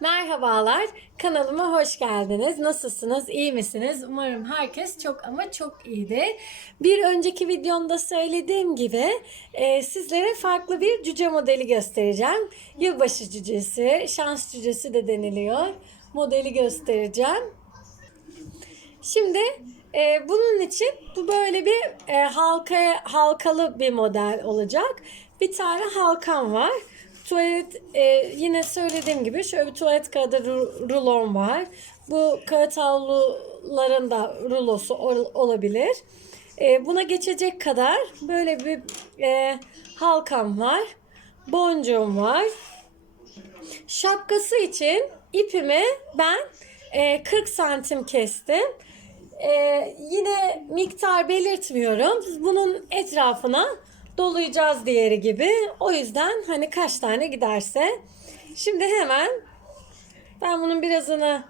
Merhabalar, kanalıma hoş geldiniz. Nasılsınız, iyi misiniz? Umarım herkes çok ama çok iyiydi. Bir önceki videomda söylediğim gibi e, sizlere farklı bir cüce modeli göstereceğim. Yılbaşı cücesi, şans cücesi de deniliyor. Modeli göstereceğim. Şimdi e, bunun için bu böyle bir e, halka halkalı bir model olacak. Bir tane halkam var. Tuvalet e, yine söylediğim gibi şöyle bir tuvalet kağıdı ru- rulon var. Bu kağıt havluların da rulosu ol- olabilir. E, buna geçecek kadar böyle bir e, halkam var. Boncuğum var. Şapkası için ipimi ben e, 40 santim kestim. E, yine miktar belirtmiyorum. Bunun etrafına dolayacağız diğeri gibi. O yüzden hani kaç tane giderse. Şimdi hemen ben bunun birazını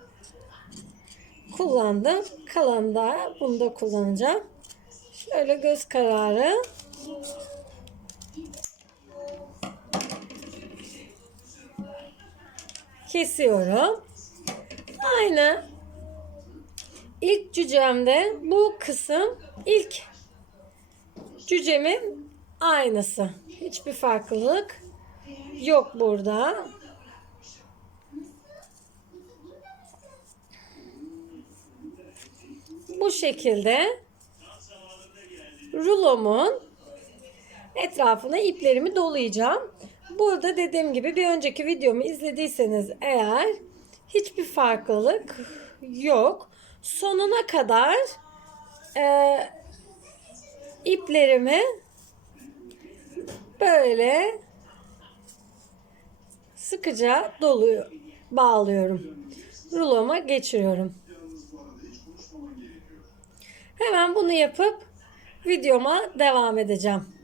kullandım. Kalan da bunu da kullanacağım. Şöyle göz kararı. Kesiyorum. Aynı ilk cücemde bu kısım ilk cücemin aynısı. Hiçbir farklılık yok burada. Bu şekilde rulomun etrafına iplerimi dolayacağım. Burada dediğim gibi bir önceki videomu izlediyseniz eğer hiçbir farklılık yok. Sonuna kadar e, iplerimi böyle sıkıca doluyor, bağlıyorum. Ruloma geçiriyorum. Hemen bunu yapıp videoma devam edeceğim.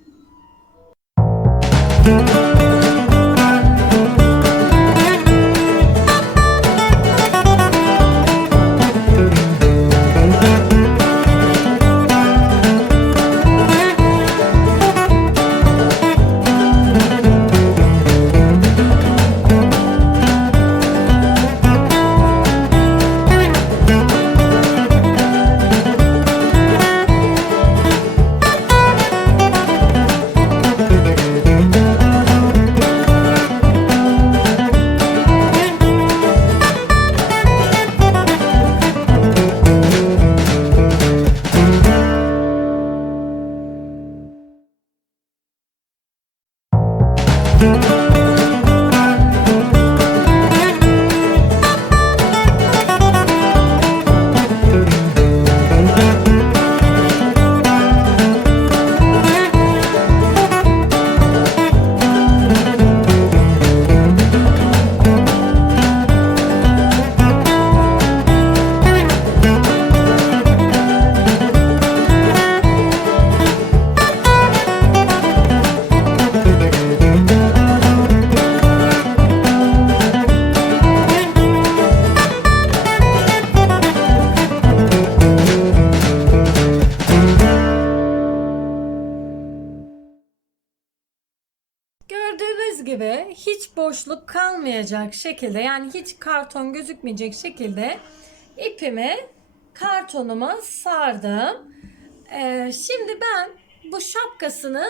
boşluk kalmayacak şekilde yani hiç karton gözükmeyecek şekilde ipimi kartonuma sardım. Ee, şimdi ben bu şapkasını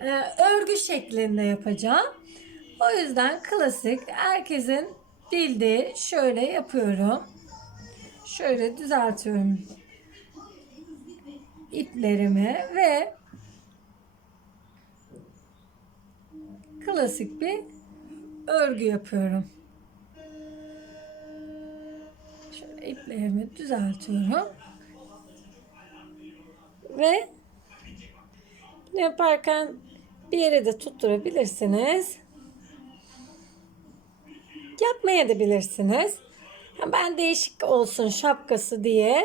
e, örgü şeklinde yapacağım. O yüzden klasik herkesin bildiği şöyle yapıyorum. Şöyle düzeltiyorum iplerimi ve klasik bir örgü yapıyorum. Şöyle iplerimi düzeltiyorum. Ve yaparken bir yere de tutturabilirsiniz. Yapmaya da bilirsiniz. Ben değişik olsun şapkası diye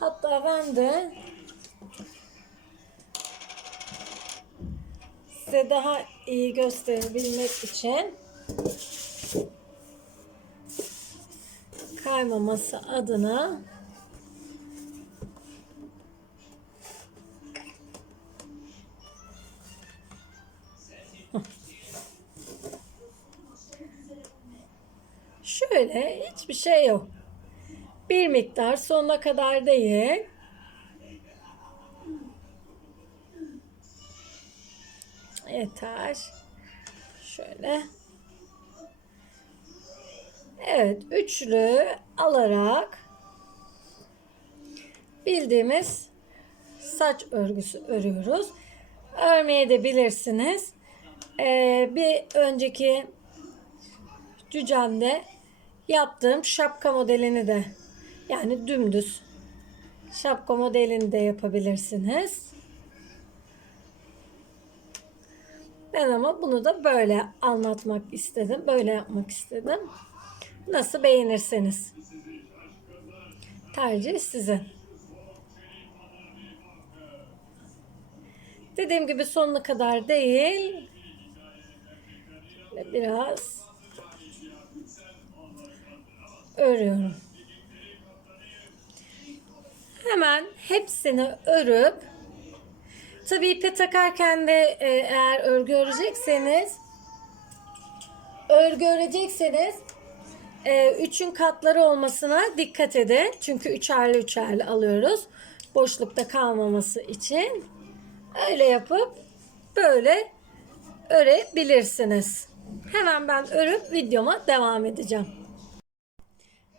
Hatta ben de size daha iyi gösterebilmek için kaymaması adına Şöyle hiçbir şey yok. Bir miktar sonuna kadar değil. Yeter. Şöyle. Evet, üçlü alarak bildiğimiz saç örgüsü örüyoruz. Örmeyi de bilirsiniz. Ee, bir önceki cücemde yaptığım şapka modelini de yani dümdüz şapka modelini de yapabilirsiniz. Ben ama bunu da böyle anlatmak istedim. Böyle yapmak istedim. Nasıl beğenirseniz. Tercih sizin. Dediğim gibi sonuna kadar değil. Biraz örüyorum. Hemen hepsini örüp tabii ipe takarken de e, eğer örgü örecekseniz örgü örecekseniz e, üçün katları olmasına dikkat edin. Çünkü üçerli üçerli alıyoruz. Boşlukta kalmaması için. Öyle yapıp böyle örebilirsiniz. Hemen ben örüp videoma devam edeceğim.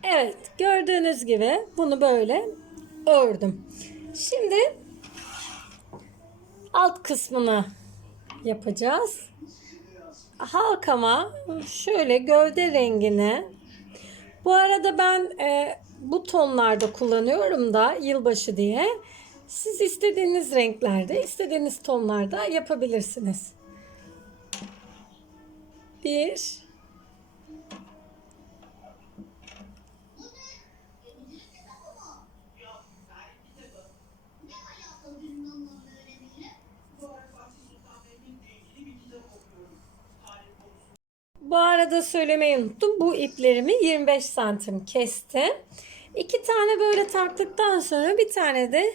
Evet gördüğünüz gibi bunu böyle ördüm. Şimdi alt kısmını yapacağız. Halkama şöyle gövde rengini bu arada ben e, bu tonlarda kullanıyorum da yılbaşı diye. Siz istediğiniz renklerde, istediğiniz tonlarda yapabilirsiniz. Bir, Bu arada söylemeyi unuttum. Bu iplerimi 25 santim kestim. İki tane böyle taktıktan sonra bir tane de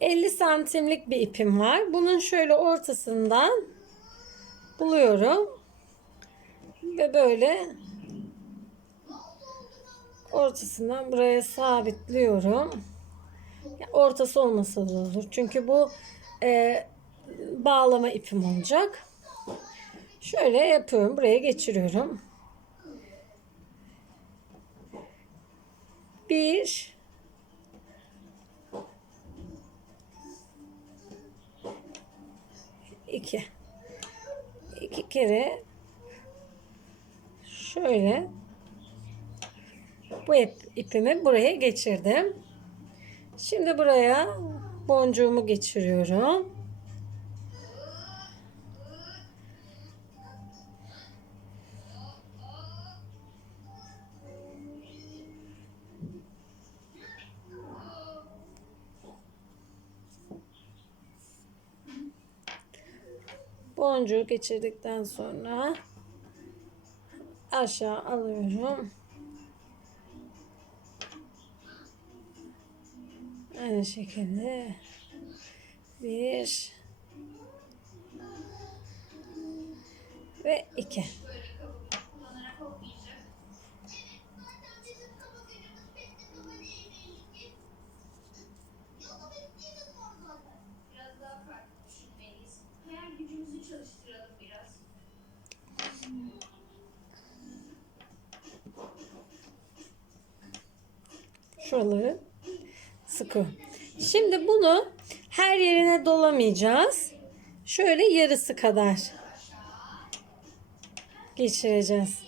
50 santimlik bir ipim var. Bunun şöyle ortasından buluyorum. Ve böyle ortasından buraya sabitliyorum. Ortası olmasa da olur. Çünkü bu e, bağlama ipim olacak. Şöyle yapıyorum. Buraya geçiriyorum. Bir. iki. İki kere şöyle bu ip, ipimi buraya geçirdim. Şimdi buraya boncuğumu geçiriyorum. Boncuğu geçirdikten sonra aşağı alıyorum. Aynı şekilde bir ve iki. Şuraları sıkı. Şimdi bunu her yerine dolamayacağız. Şöyle yarısı kadar geçireceğiz.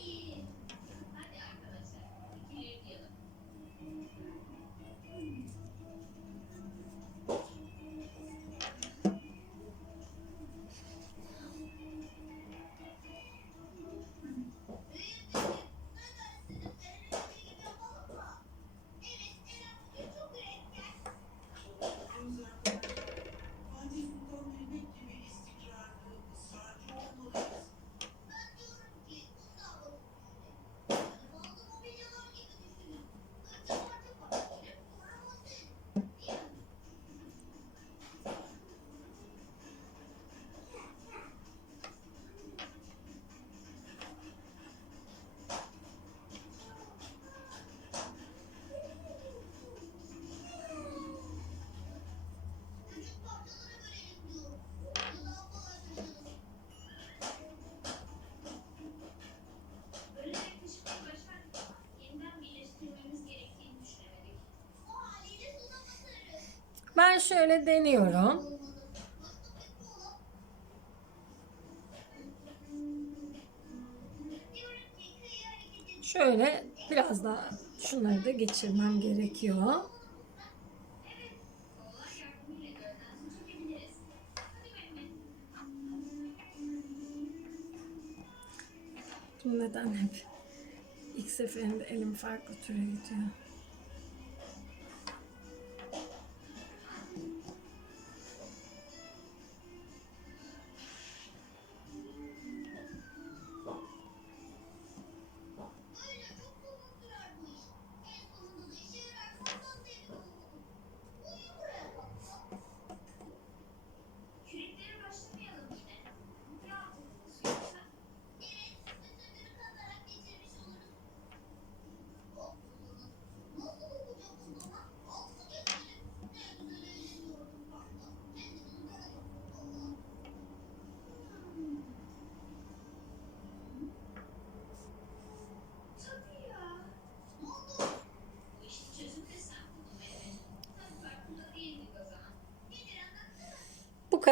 Şöyle deniyorum. Şöyle biraz daha şunları da geçirmem gerekiyor. Neden hep ilk seferinde elim farklı türe gidiyor?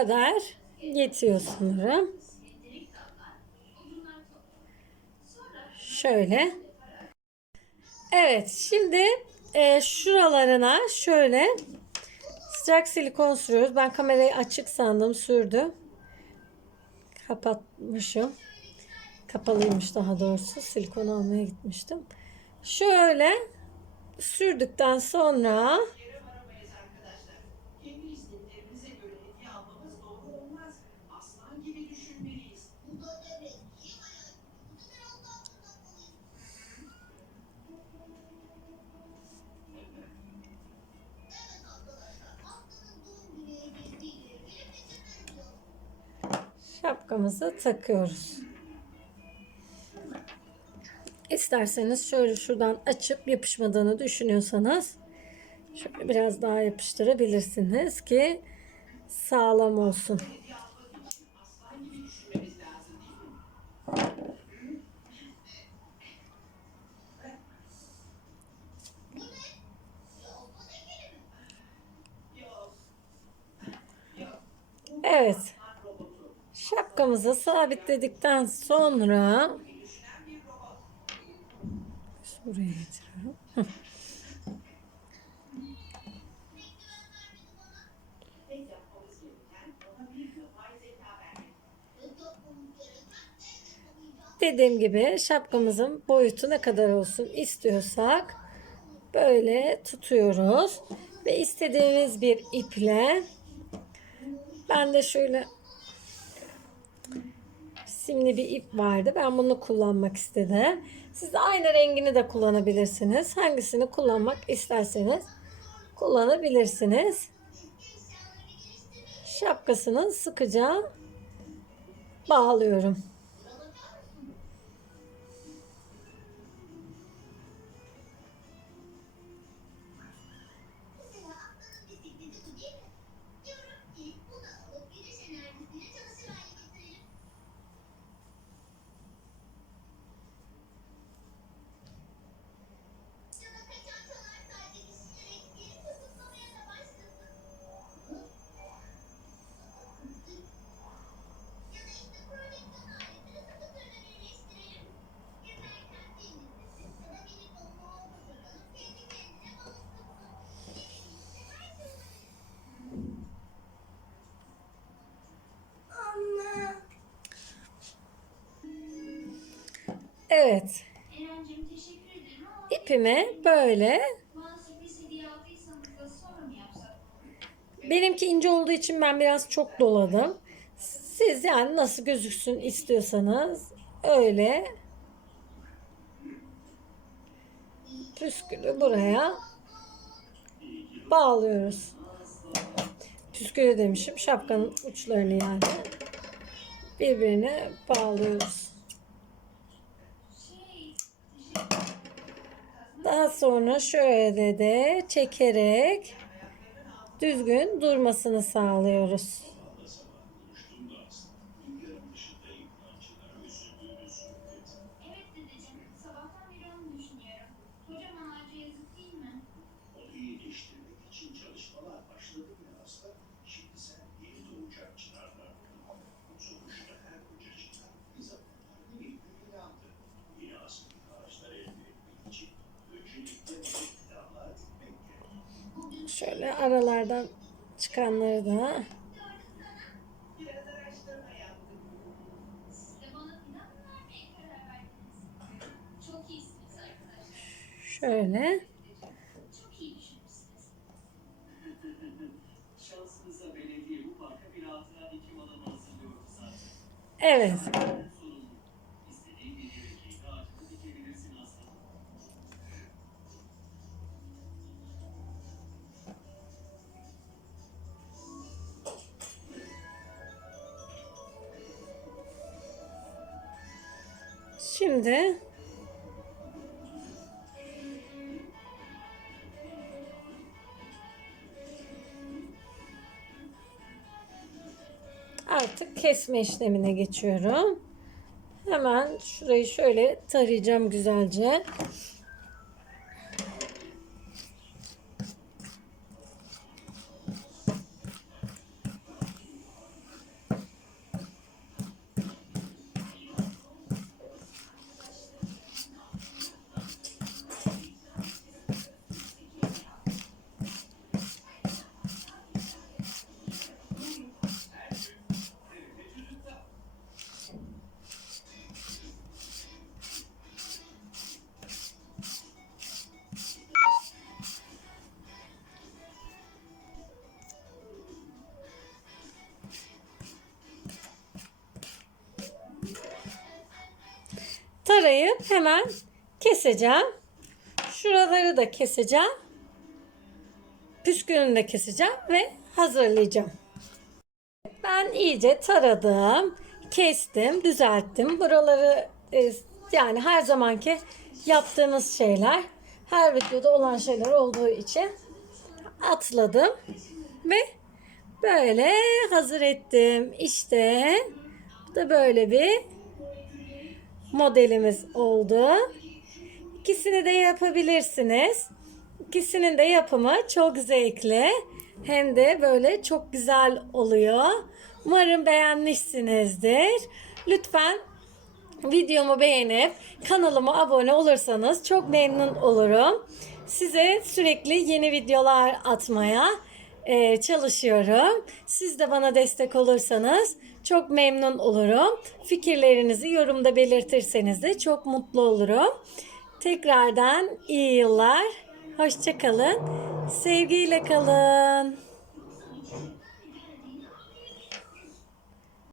Kadar yetiyor sanırım. Şöyle. Evet, şimdi e, şuralarına şöyle sıcak silikon sürüyoruz. Ben kamerayı açık sandım, sürdüm. Kapatmışım. Kapalıymış daha doğrusu. Silikon almaya gitmiştim. Şöyle sürdükten sonra şapkamızı takıyoruz. İsterseniz şöyle şuradan açıp yapışmadığını düşünüyorsanız şöyle biraz daha yapıştırabilirsiniz ki sağlam olsun. Aslan ona bir yapay zeka vermek. Dediğim gibi şapkamızın boyutu ne kadar olsun istiyorsak böyle tutuyoruz ve istediğimiz bir iple ben de şöyle simli bir ip vardı. Ben bunu kullanmak istedim. Siz aynı rengini de kullanabilirsiniz. Hangisini kullanmak isterseniz kullanabilirsiniz. Şapkasını sıkıca bağlıyorum. Evet. Eren'cim teşekkür ederim ama ipimi böyle bana sürpriz hediye aldıysanız da sonra mı yapsak? benimki ince olduğu için ben biraz çok doladım. Siz yani nasıl gözüksün istiyorsanız öyle püskülü buraya bağlıyoruz. Püskülü demişim şapkanın uçlarını yani birbirine bağlıyoruz. Şey, teşekkür Daha sonra şöyle de çekerek düzgün durmasını sağlıyoruz. Çok iyisiniz arkadaşlar. Şöyle. Çok Şimdi artık kesme işlemine geçiyorum. Hemen şurayı şöyle tarayacağım güzelce. Tarayıp hemen keseceğim. Şuraları da keseceğim. Püskülünü de keseceğim ve hazırlayacağım. Ben iyice taradım, kestim, düzelttim. Buraları e, yani her zamanki yaptığımız şeyler, her videoda olan şeyler olduğu için atladım ve böyle hazır ettim. İşte bu da böyle bir modelimiz oldu. İkisini de yapabilirsiniz. İkisinin de yapımı çok zevkli. Hem de böyle çok güzel oluyor. Umarım beğenmişsinizdir. Lütfen videomu beğenip kanalıma abone olursanız çok memnun olurum. Size sürekli yeni videolar atmaya e, çalışıyorum. Siz de bana destek olursanız çok memnun olurum. Fikirlerinizi yorumda belirtirseniz de çok mutlu olurum. Tekrardan iyi yıllar. Hoşçakalın. Sevgiyle kalın.